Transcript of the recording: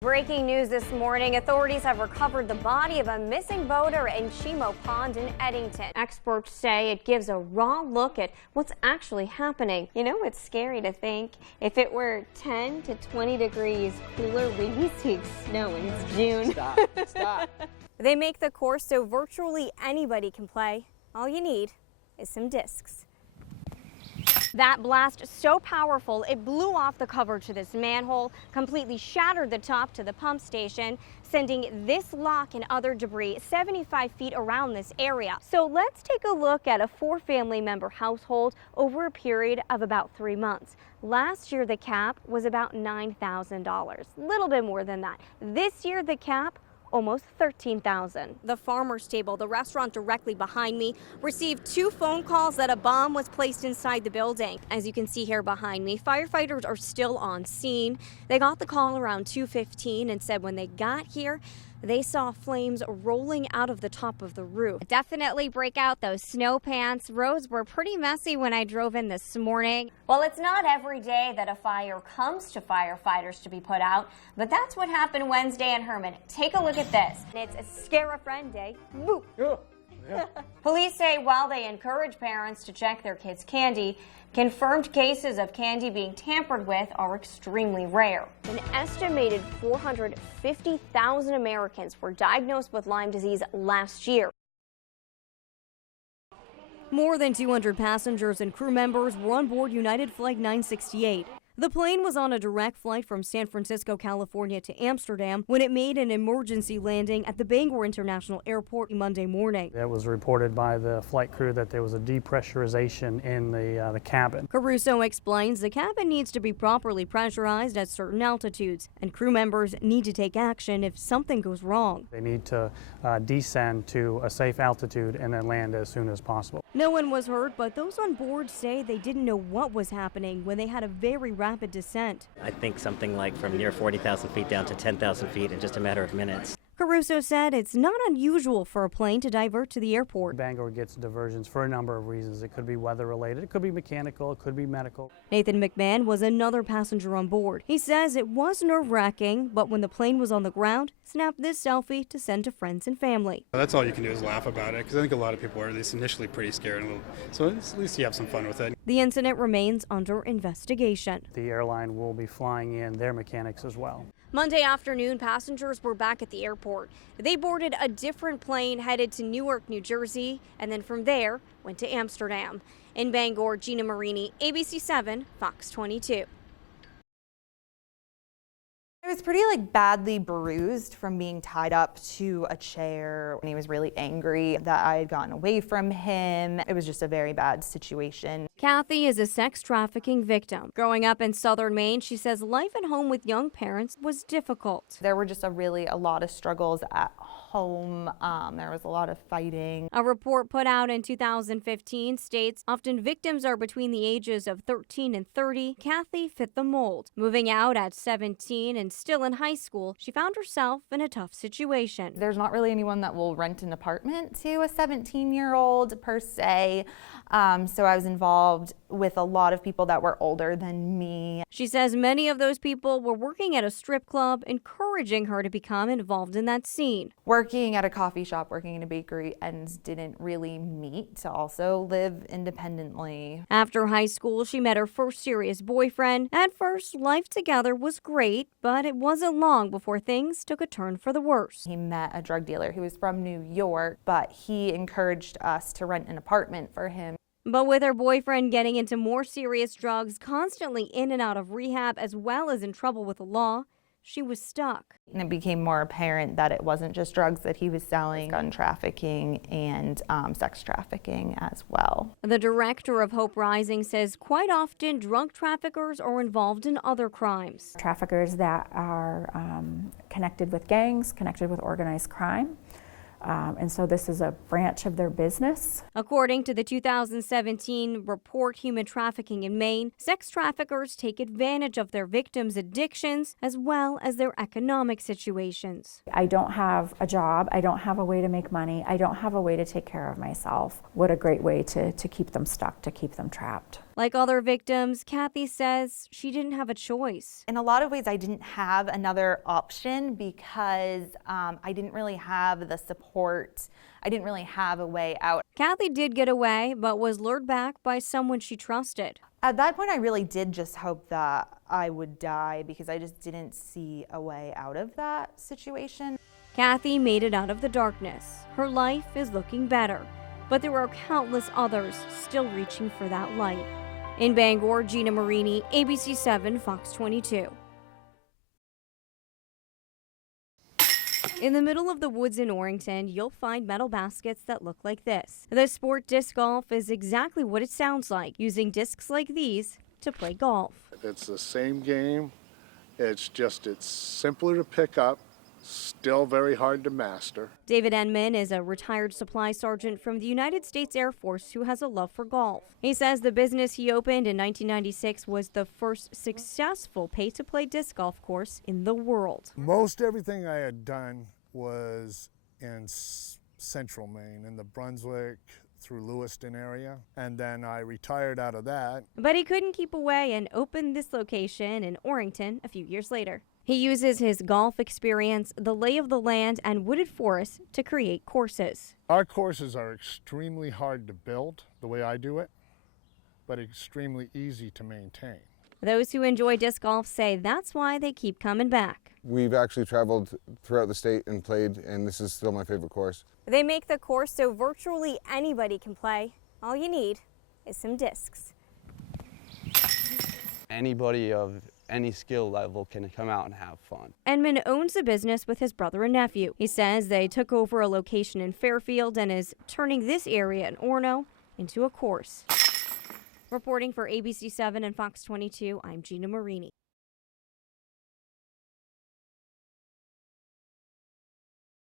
Breaking news this morning, authorities have recovered the body of a missing boater in Chimo Pond in Eddington. Experts say it gives a raw look at what's actually happening. You know, it's scary to think if it were 10 to 20 degrees cooler, we'd be seeing snow and it's June. Stop. They make the course so virtually anybody can play. All you need is some discs. That blast so powerful, it blew off the cover to this manhole, completely shattered the top to the pump station, sending this lock and other debris 75 feet around this area. So let's take a look at a 4-family member household over a period of about 3 months. Last year, the cap was about $9,000, a little bit more than that. This year, the cap almost $13,000. The Farmer's Table, the restaurant directly behind me, received 2 phone calls that a bomb was placed inside the building. As you can see here behind me, firefighters are still on scene. They got the call around 2:15 and said when they got here, they saw flames rolling out of the top of the roof. Definitely break out those snow pants. Roads were pretty messy when I drove in this morning. Well, it's not every day that a fire comes to firefighters to be put out, but that's what happened Wednesday in Herman. Take a look at this. It's a Scare a Friend Day. Boo! Yeah. Police say while they encourage parents to check their kids' candy, confirmed cases of candy being tampered with are extremely rare. An estimated 450,000 Americans were diagnosed with Lyme disease last year. More than 200 passengers and crew members were on board United Flight 968. The plane was on a direct flight from San Francisco, California to Amsterdam when it made an emergency landing at the Bangor International Airport Monday morning. It was reported by the flight crew that there was a depressurization in the cabin. Caruso explains the cabin needs to be properly pressurized at certain altitudes, and crew members need to take action if something goes wrong. They need to descend to a safe altitude and then land as soon as possible. No one was hurt, but those on board say they didn't know what was happening when they had a very rapid descent. I think something like from near 40,000 feet down to 10,000 feet in just a matter of minutes. Caruso said it's not unusual for a plane to divert to the airport. Bangor gets diversions for a number of reasons. It could be weather related, it could be mechanical, it could be medical. Nathan McMahon was another passenger on board. He says it was nerve-wracking, but when the plane was on the ground, snapped this selfie to send to friends and family. That's all you can do is laugh about it, because I think a lot of people are at least initially pretty scared, so at least you have some fun with it. The incident remains under investigation. The airline will be flying in their mechanics as well. Monday afternoon, passengers were back at the airport. They boarded a different plane headed to Newark, New Jersey, and then from there went to Amsterdam. In Bangor, Gina Marini, ABC 7, Fox 22. I was pretty badly bruised from being tied up to a chair, and he was really angry that I had gotten away from him. It was just a very bad situation. Kathy is a sex trafficking victim. Growing up in southern Maine, she says life at home with young parents was difficult. There were just a lot of struggles at home. There was a lot of fighting. A report put out in 2015 states often victims are between the ages of 13 and 30. Kathy fit the mold. Moving out at 17 and still in high school, she found herself in a tough situation. There's not really anyone that will rent an apartment to a 17-year-old per se. So I was involved with a lot of people that were older than me. She says many of those people were working at a strip club, encouraging her to become involved in that scene. Working at a coffee shop, working in a bakery, ends didn't really meet to also live independently. After high school, she met her first serious boyfriend. At first, life together was great, but it wasn't long before things took a turn for the worse. He met a drug dealer who was from New York, but he encouraged us to rent an apartment for him. But with her boyfriend getting into more serious drugs, constantly in and out of rehab, as well as in trouble with the law, she was stuck. And it became more apparent that it wasn't just drugs that he was selling, gun trafficking and sex trafficking as well. The director of Hope Rising says quite often drug traffickers are involved in other crimes. Traffickers that are connected with gangs, connected with organized crime. And so this is a branch of their business. According to the 2017 report Human Trafficking in Maine, sex traffickers take advantage of their victims' addictions as well as their economic situations. I don't have a job, I don't have a way to make money, I don't have a way to take care of myself. What a great way to keep them stuck, to keep them trapped. Like other victims, Kathy says she didn't have a choice. In a lot of ways, I didn't have another option because I didn't really have the support. I didn't really have a way out. Kathy did get away, but was lured back by someone she trusted. At that point, I really did just hope that I would die because I just didn't see a way out of that situation. Kathy made it out of the darkness. Her life is looking better, but there are countless others still reaching for that light. In Bangor, Gina Marini, ABC 7, Fox 22. In the middle of the woods in Orrington, you'll find metal baskets that look like this. The sport disc golf is exactly what it sounds like, using discs like these to play golf. It's the same game. It's simpler to pick up, still very hard to master. David Enman is a retired supply sergeant from the United States Air Force who has a love for golf. He says the business he opened in 1996 was the first successful pay-to-play disc golf course in the world. Most everything I had done was in central Maine, in the Brunswick through Lewiston area, and then I retired out of that. But he couldn't keep away and opened this location in Orrington a few years later. He uses his golf experience, the lay of the land, and wooded forests to create courses. Our courses are extremely hard to build, the way I do it, but extremely easy to maintain. Those who enjoy disc golf say that's why they keep coming back. We've actually traveled throughout the state and played, and this is still my favorite course. They make the course so virtually anybody can play. All you need is some discs. Anybody of any skill level can come out and have fun. Enman owns a business with his brother and nephew. He says they took over a location in Fairfield and is turning this area in Orono into a course. Reporting for ABC 7 and Fox 22, I'm Gina Marini.